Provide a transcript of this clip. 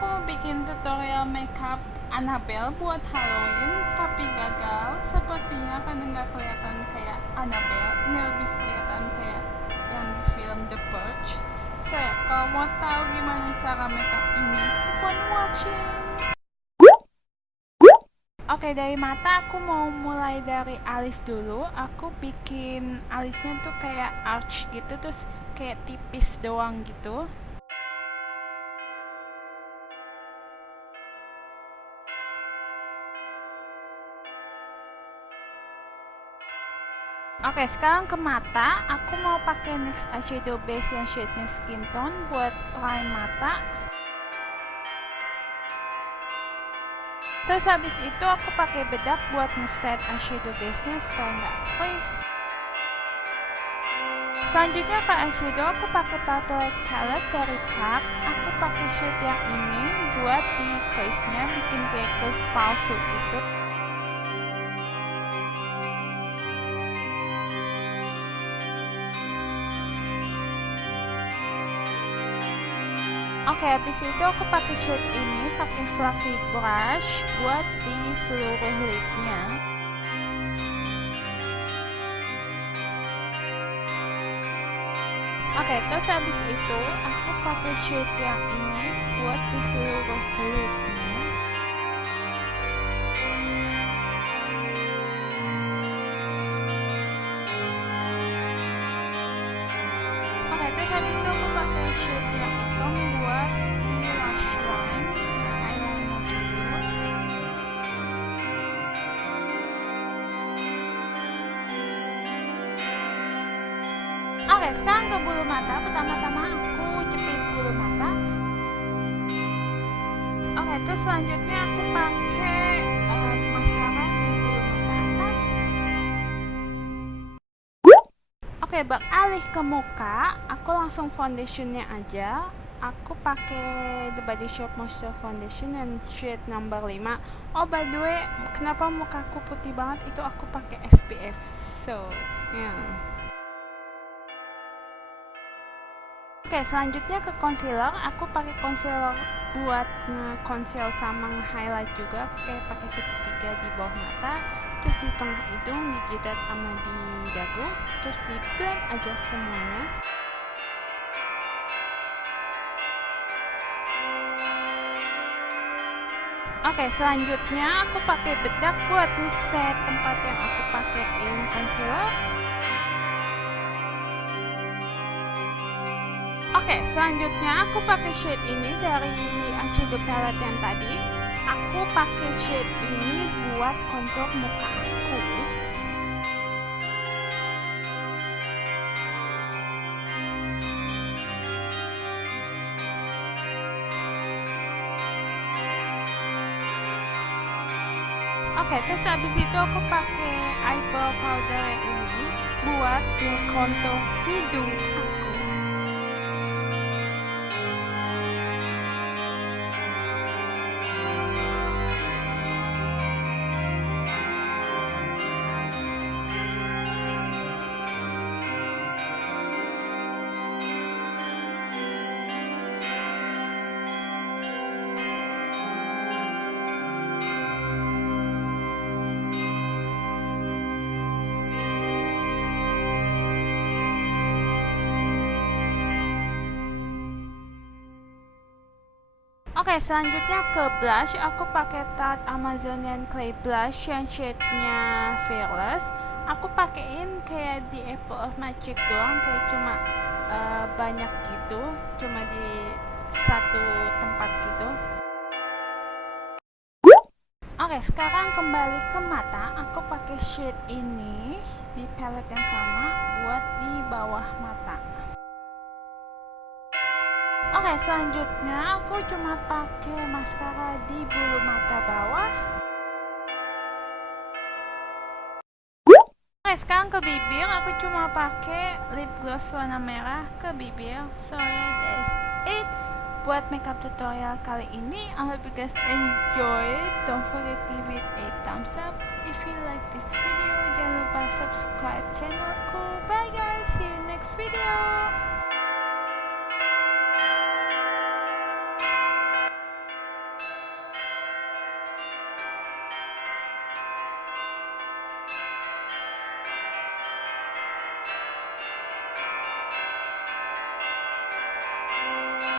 aku mau bikin tutorial makeup Annabelle buat Halloween, tapi gagal. Sepertinya karena nggak kelihatan kayak Annabelle, ini lebih kelihatan kayak yang di film The Purge. So, kalau mau tahu gimana cara makeup ini, keep on watching. Oke, dari mata aku mau mulai dari alis dulu. Aku bikin alisnya tuh kayak arch gitu, terus kayak tipis doang gitu. Oke, sekarang ke mata. Aku mau pakai NYX eyeshadow base yang shade-nya skin tone buat prime mata. Terus habis itu aku pakai bedak buat ngeset eyeshadow base-nya supaya nggak crease. Selanjutnya ke eyeshadow, aku pakai Tartelette palette dari Tarte. Aku pakai shade yang ini buat di crease-nya, bikin kayak crease palsu gitu. Oke, habis itu aku pakai shade ini, pakai fluffy brush buat di seluruh lidnya. Oke, terus habis itu aku pakai shade yang ini buat di seluruh lidnya. Oke, terus habis itu aku pakai shade yang hitam buat di lash line, eyeliner gitu. Oke, sekarang ke bulu mata. Pertama-tama aku jepit bulu mata. Oke, terus selanjutnya aku pakai maskara di bulu mata atas. Oke, beralih ke muka, aku langsung foundationnya aja. Aku pakai The Body Shop Moisture Foundation yang shade number 5. Oh, by the way, kenapa mukaku putih banget? Itu aku pakai SPF. So, yeah. Oke, selanjutnya ke concealer. Aku pakai concealer buat nge-conceal sama nge-highlight juga. Aku kayak pakai segitiga di bawah mata, terus di tengah hidung, di jidat sama di dagu, terus di blend aja semuanya. Oke, selanjutnya aku pakai bedak buat ngeset tempat yang aku pakein concealer. Oke, selanjutnya aku pakai shade ini dari eyeshadow palette yang tadi. Aku pakai shade ini buat kontur muka aku. Oke, terus habis itu aku pakai eyebrow powder ini buat kontur hidung aku. Oke, selanjutnya ke blush. Aku pakai Tarte Amazonian Clay Blush yang shade-nya Fearless. Aku pakein kayak di Apple of my cheek doang, kayak cuma banyak gitu, cuma di satu tempat gitu. Oke, sekarang kembali ke mata. Aku pakai shade ini di palette yang sama buat di bawah mata. Oke, selanjutnya aku cuma pakai maskara di bulu mata bawah. Oke, sekarang ke bibir. Aku cuma pakai lip gloss warna merah ke bibir. So yeah, that's it buat makeup tutorial kali ini. I hope you guys enjoy. Don't forget to give it a thumbs up. If you like this video, jangan lupa subscribe channelku. Bye guys, see you next video.